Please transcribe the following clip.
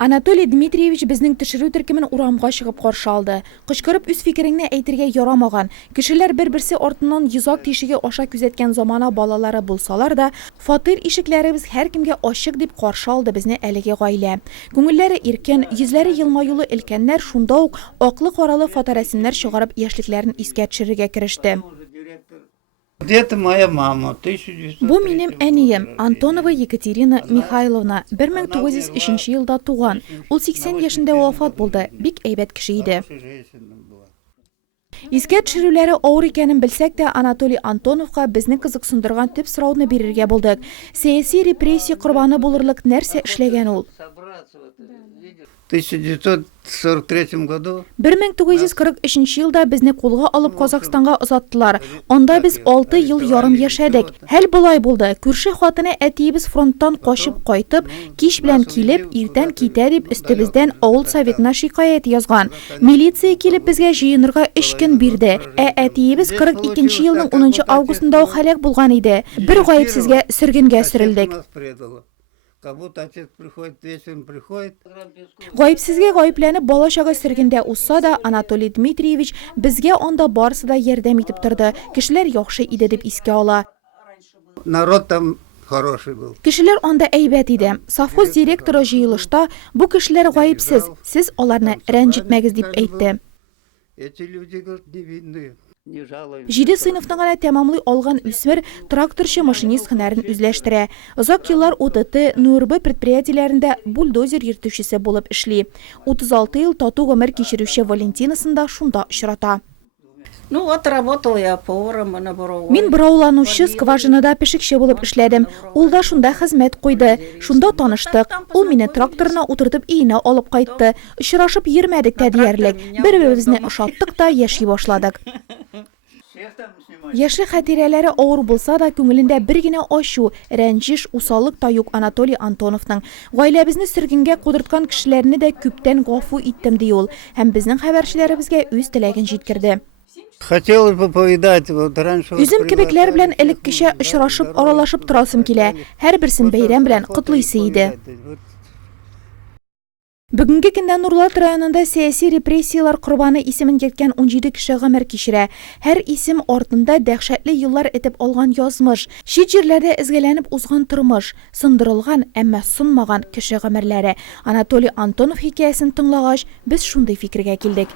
Anatoliy Dmitrievich bizning төшерү төркемен урамга чыгып каршы алды. Кычкырып үз фикереңне әйтергә ярамаган. Кешеләр бер-берсе артыннан йозак тишеге аша күзәткән замана балалары булсалар да, фатир ишекләребез һәркемгә ачык дип каршы алды безне әлеге гаилә. Күңелләре иркен, йөзләре елмаюлы өлкәннәр шунда ук аклы-каралы фоторәсемнәр чыгарып яшьлекләрен искә төшерергә кереште. Это моя мама. Бу минем әнием Антонова Екатерина Михайловна 1903 елда туган. Ул 80 яшендә вафат булды. Бик әйбәт кеше иде. Искә төшерүләре авыр икәнен белсәк тә, Анатолий Антоновка безне кызыксындырган төп сорауны бирергә булдык. Сәяси репрессия корбаны булырлык нәрсә эшләгән ул? 1943 году 1943 елда безне кулга алып Казакстанга озаттылар. Анда без 6 ел ярым яшәдек. Хәл булай булды. Күрше хатыны әтиебез фронттан качып кайтып, кич белән килеп, иртән китә дип өстебездән авыл советына шикаят язган. Милиция килеп безгә җыенырга 3 көн бирде. Әтиебез 42 елның 10 августында һәлак булган иде. Бер гаепсезгә сөргенгә сөрелдек. Как будто отец приходит, вечером приходит. Гаепсезгә гаепләнеп балачага сөргендә узса да, Анатолий Дмитриевич безгә анда барысы да ярдәм итеп торды. Кешеләр яхшы иде дип искә ала. Народ там хороший был. Кешеләр анда әйбәт иде. Совхоз директоры җыелышта бу кешеләр гаепсез, сез аларны рәнҗетмәгез дип әйтте. Эти люди, говорят, невинные. 7 сыйныфны гына тәмамлый алган үсмер тракторчы машинист һөнәрен үзләштерә. Озак еллар УТТ, НУРБ предприятиеләрендә бульдозер йөртүчесе булып эшли. 36 ел тату гомер кичерүче Валентинасында шунда очрата. Ну вот работал я поваром на буровой. Мин борауланучы скважинада пешекче булып эшләдем. Ул да шунда хезмәт куйды. Шунда таныштык. Ул мине тракторына утыртып өенә алып кайтты. Очрашып йөрмәдек тә диярлек. Бер-беребезне ошаттык та яши башладык. Яшьлек хатирәләре авыр булса да, күңелендә бер генә ачу, рәнҗеш, усаллык та юк Анатолий Антоновның. Гаиләбезне сөргенгә кудырткан кешеләрне дә күптән гафу иттем ди ул, һәм безнең хәбәрчеләребезгә үз теләген җиткерде. Хотелось бы повидать вот раньше. Үзем кебекләр белән элеккечә очрашып, аралашып торасым килә. Һәрберсен бәйрәм белән котлыйсы иде. Бүгенге көндә Нурлат районында сәяси репрессиялар корбаны исемен йөрткән 17 кеше гомер кичерә. Һәр исем артында дәһшәтле еллар этеп алган язмыш, чит җирләрдә изгәләнеп узган тормыш, сындырылган, әмма сынмаган кеше гомерләре. Анатолий Антонов хикәясен тыңлагач, без шундый фикергә килдек.